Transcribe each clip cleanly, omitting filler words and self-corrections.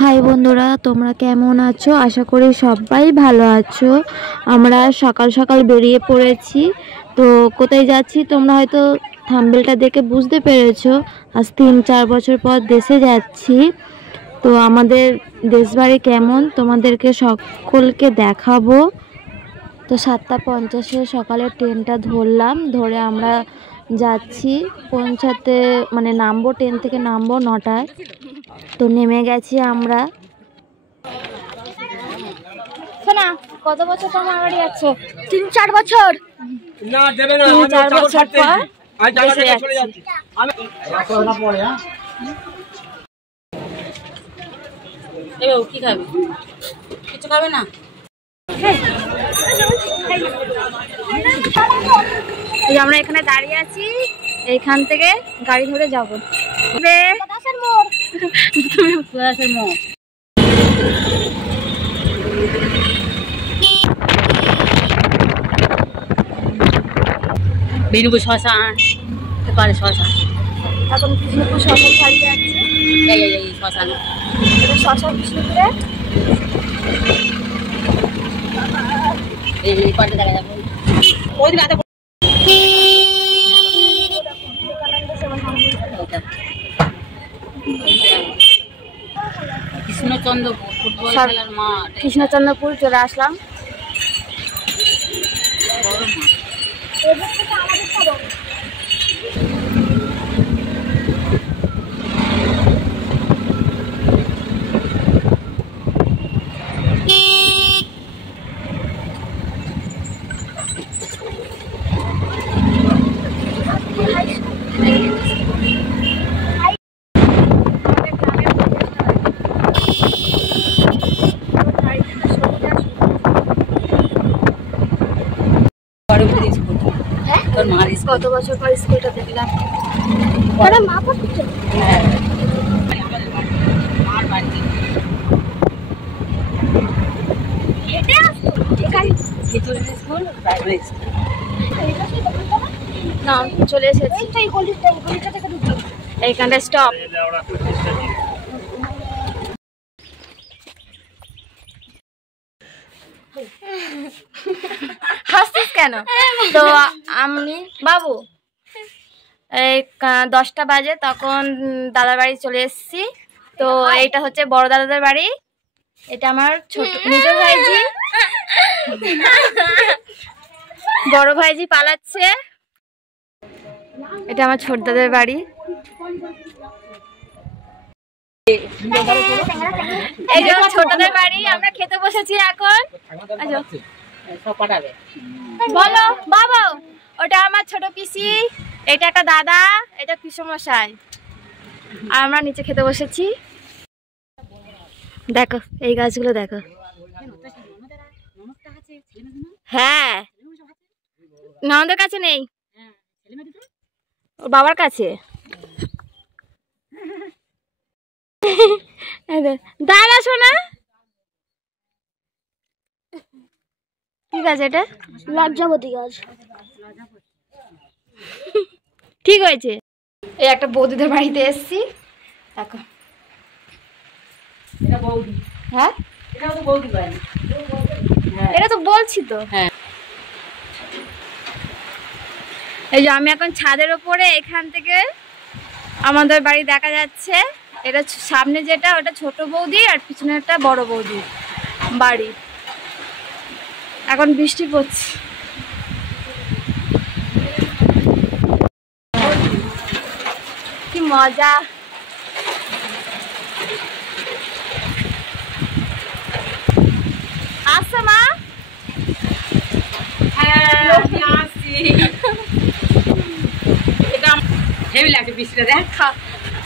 High বন্ধুরা, তোমরা কেমন আছো? আশা করি সবাই ভালো আছো। আমরা সকাল সকাল বেরিয়ে পড়েছি। তো কোথায় যাচ্ছি তোমরা হয়তো থাম্বনেলটা দেখে বুঝতে পেরেছো। আজ 3-4 বছর পর দেশে যাচ্ছি। তো আমাদের দেশবাড়ি কেমন তোমাদেরকে সকলকে দেখাবো। তো 7:50 সকালে ট্রেনটা ধরলাম, ধরে আমরা যাচ্ছি পৌঁছাতে, মানে নামবো, ট্রেন থেকে নামবো 9টায়। তো নেমে গেছি আমরা। শোনা, কত বছর পর মামাবাড়ি যাচ্ছ? 3-4 বছর। না দেবে না, 3-4 বছর পর আজ জায়গাটা চলে যাচ্ছি আমি। না পড়ে হ্যাঁ এও কি খাবে? কিছু খাবে না? এই আমরা এখানে দাঁড়িয়ে আছি, এইখান থেকে গাড়ি ধরে যাবো দাসের মোড়। তুমি দাসের মোড়। বিষ্ণুপুর শ্মশান, পারে শ্মশান। এখন বিষ্ণুপুর শ্মশান ছাড়িয়ে যাচ্ছে। এই শ্মশান, এটা শ্মশান বিষ্ণুপুরে। এই পাশে দেখা যাবে ওই রাতে কৃষ্ণচন্দ্রপুর ফুটবল খেলার মাঠ। কৃষ্ণচন্দ্রপুর চলে আসলাম। কত বছর পর স্কুলটা দেখলাম। মা পড়ছে না, চলে এসেছি। এইখানটা স্টপ। হাসছিস কেন? তো আমি বাবু এই 10টা বাজে তখন দাদার বাড়ি চলে এসেছি। তো এইটা হচ্ছে বড় দাদাদের বাড়ি, এটা আমার ছোট নিজ ভাইজি। বড় ভাইজি পালাচ্ছে। এটা আমার ছোট দাদার বাড়ি। এই যে ছোটদের বাড়ি, আমরা খেতে বসেছি এখন। বলো বাবা, ওটা আমার ছোট পিসি, এটা একটা দাদা, এটা পিসমশাই, আর আমরা নিচে খেতে বসেছি। দেখো এই গাছগুলো দেখো। হ্যাঁ, ননদের কাছে নেই, ওর বাবার কাছে। দাঁড়া শোনা, কি গাছ এটা? লজ্জাবতী গাছ। ঠিক হয়েছে। এই একটা বৌদিদের বাড়িতে এসছি, দেখো। এটা বৌদি। হ্যাঁ, এটা তো বৌদি বাড়ি। এটা তো বলছি তো। হ্যাঁ, এই যে আমি এখন ছাদের ওপরে, এখান থেকে আমাদের বাড়ি দেখা যাচ্ছে। এটা সামনে যেটা, ওটা ছোট বৌদি, আর পিছনেরটা বড় বৌদি বাড়ি। এখন বৃষ্টি পড়ছে। কি মজা। আসছে মা?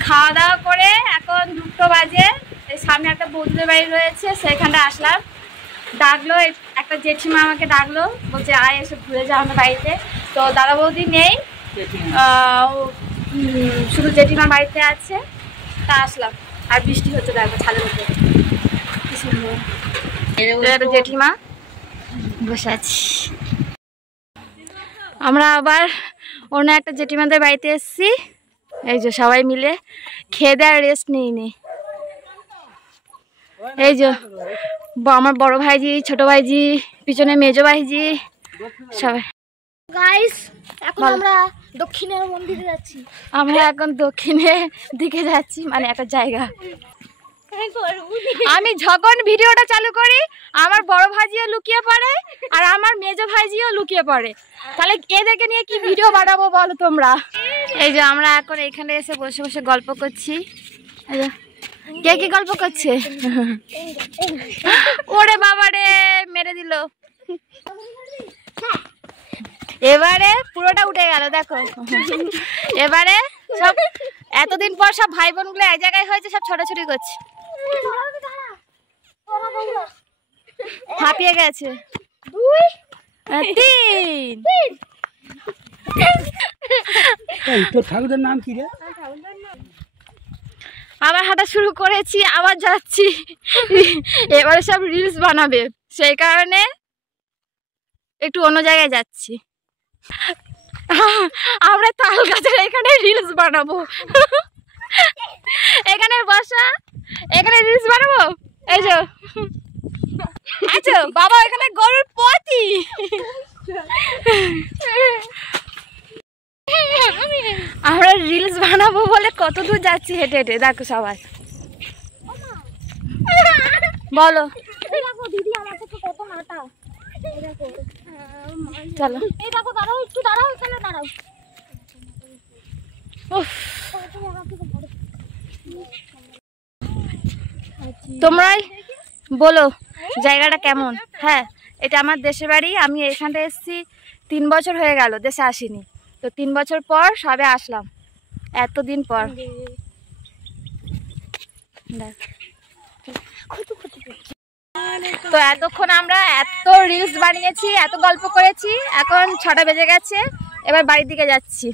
খাওয়া দাওয়া করে এখন 2টো বাজে। এই সামনে একটা বৌদিদের বাড়ি রয়েছে, সেখানটা আসলাম। ডাকলো একটা জেঠিমা, আমাকে ডাকলো, বলছে আয় এসে ঘুরে যাও আমাদের বাড়িতে। তো দাদা বৌদি নেই, শুধু জেঠিমার বাড়িতে আছে, তা আসলাম। আর বৃষ্টি হচ্ছে, দেখো ছাদের উপরে কি সুন্দর। একটা জেঠিমা বসে আছি। আমরা আবার অন্য একটা জেঠিমাদের বাড়িতে এসেছি। এই যে সবাই মিলে খেয়ে দেওয়ার রেস্ট নেই। এই যে আমার বড় ভাইজি, ছোট ভাইজি, পিছনে মেজো ভাইজি সবাই। গাইস এখন আমরা দক্ষিণের মন্দিরে যাচ্ছি। আমরা এখন দক্ষিণের দিকে যাচ্ছি, মানে একটা জায়গা। আমি যখন ভিডিওটা চালু করি আমার বড় ভাইজিও লুকিয়ে পড়ে আর আমার মেজো ভাইজিও লুকিয়ে পড়ে, তাহলে এদেরকে নিয়ে কি ভিডিও বানাবো বলো তোমরা। এই যে আমরা এখন এখানে এসে বসে বসে গল্প করছি। কে কি গল্প করছে? ওরে বাবারে মেরে দিল, এবারে পুরোটা উঠে গেল দেখো। এবারে সব এতদিন পর সব ভাই বোন গুলো এক জায়গায় হয়েছে, সব ছোটাছুটি করছে, হাঁপিয়ে গেছে। 2 3 তোর ঠাকুরের নাম কি রে? আবার হাঁটা শুরু করেছি, আবার যাচ্ছি। এবারে সব রিলস বানাবে, সেই কারণে একটু অন্য জায়গায় যাচ্ছি। আমরা তাল গাছের এখানে রিলস বানাবো, এখানে বসা, এখানে রিলস বানাবো। এই যে আচ্ছা বাবা এখানে গরুর পতি, আমরা রিলস বানাবো বলে কত দূর যাচ্ছি হেঁটে হেঁটে, দেখো সবাই বলো। দিদি আমার থেকে কত নাটা, চলো এই দেখো দাঁড়াও, একটু দাঁড়াও, এখানে দাঁড়াও। তোমরাই বলো জায়গাটা কেমন। হ্যাঁ এটা আমার দেশের বাড়ি, আমি এখানটা এসেছি 3 বছর হয়ে গেল, দেশে আসিনি, তো 3 বছর পর সবে আসলাম, এতদিন পর। তো এতক্ষণ আমরা এত রিলস বানিয়েছি, এত গল্প করেছি, এখন 6টা বেজে গেছে, এবার বাড়ির দিকে যাচ্ছি।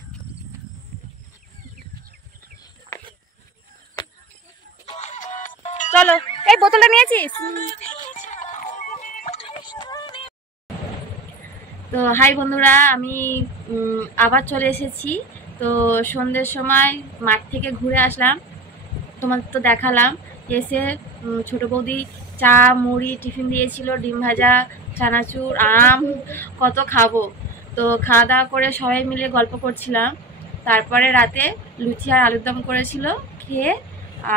চলো, এই বোতলটা নিয়েছিস? তো হাই বন্ধুরা, আমি আবার চলে এসেছি। তো সন্ধ্যের সময় মাঠ থেকে ঘুরে আসলাম, তোমাদের তো দেখালাম। এসে ছোটো বৌদি চা মুড়ি টিফিন দিয়েছিল, ডিম ভাজা, চানাচুর, আম, কত খাবো। তো খাওয়া দাওয়া করে সবাই মিলে গল্প করছিলাম। তারপরে রাতে লুচি আর আলুর দম করেছিল, খেয়ে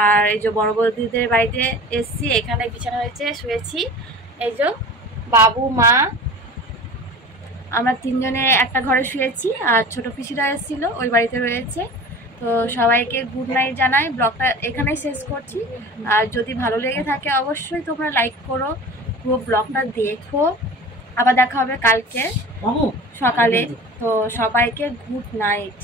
আর এই যে বড় বৌদিদের বাড়িতে এসছি, এখানে বিছানা হয়েছে, শুয়েছি। এই যে বাবু মা আমরা 3 জনে একটা ঘরে শুয়েছি, আর ছোট পিসিরা এসেছিল ওই বাড়িতে রয়েছে। তো সবাইকে গুড নাইট জানাই, ব্লগটা এখানেই শেষ করছি। আর যদি ভালো লেগে থাকে অবশ্যই তোমরা লাইক করো, পুরো ব্লগটা দেখো। আবার দেখা হবে কালকে সকালে। তো সবাইকে গুড নাইট।